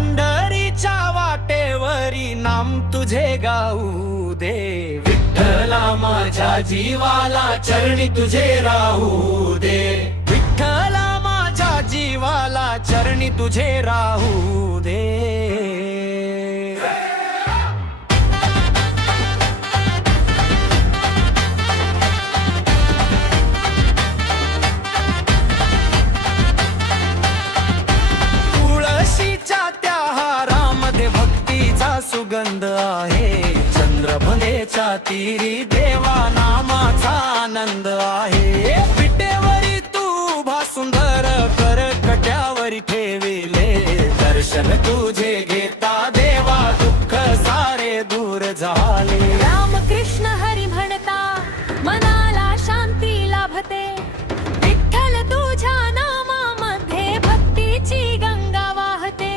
पंढरीच्या वाटेवरी नाम तुझे गाऊ दे, विठ्ठला माझ्या जीवाला चरणी तुझे राहू दे, विठ्ठला माझ्या जीवाला चरणी तुझे राहू दे. सुगंध आहे, चंद्रभागेच्या तीरी देवा नामाचा आनंद आहे. विटेवरी तू भासुंदर करकट्यावरी ठेविले, दर्शन तुझे घेता देवा दुःख सारे दूर झाले. राम कृष्ण हरी म्हणता मनाला शांती लाभते, विठ्ठल तुझ्या नामामध्ये भक्तीची गंगा वाहते.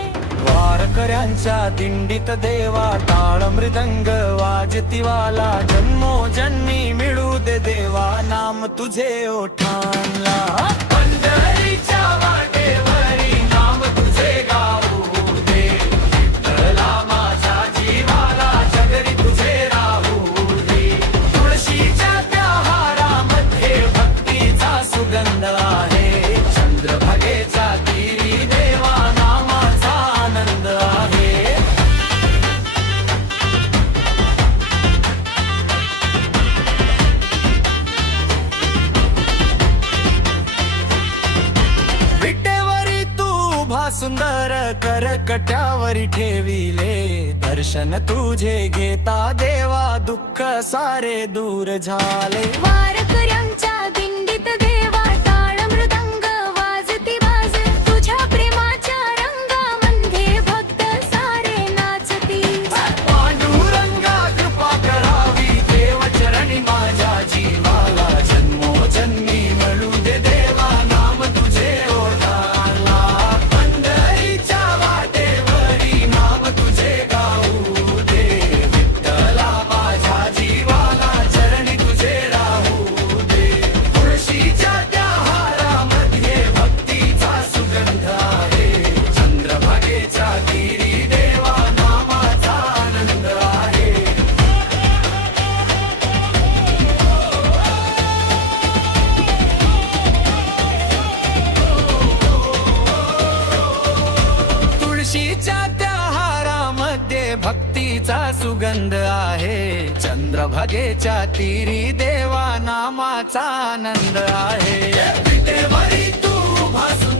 वारकऱ्यांच्या दिंडीत देवा टाळ मृदंग वाजतीवाला, जन्मोजन्मी मिळू दे देवा नाम तुझे ओठांला. पंढरीच्या वाटेवरी नाम तुझे गाऊ दे, विठ्ठला माझ्या जीवाला चरणी तुझे राहू दे. तुळशीच्या त्या हारामध्ये भक्तीचा सुगंध आहे, चंद्रभागेच्या तीरी देवा नामाचा आनंद आहे. विटेवरी तू भासुंदर करकट्यावरी ठेविले, दर्शन तुझे घेता देवा दुःख सारे दूर झाले. वारकऱ्यांच्या दिंडीत देवा टाळ मृदंग वाजती वाजे, तुझ्या प्रेमाच्या रंगामध्ये भक्त सारे नाचती. पांडुरंगा कृपा करावी देव चरणी माझ्या जीवाला, जन्मोजन्मी मिळू दे देवा नाम तुझे ओठांला. पंढरीच्या वाटेवरी नाम तुझे गाऊ दे, विठ्ठला माझ्या जीवाला चरणी तुझे राहू दे. तुळशीच्या त्या हारामध्ये भक्तीचा सुगंध आहे, चंद्रभागेच्या तीरी देवा नामाचा आनंद आहे. तुळशीच्या त्या हारामध्ये भक्तीचा सुगंध आहे, चंद्रभागेच्या तीरी देवा नामाचा आनंद आहे. विटेवरी तू भासू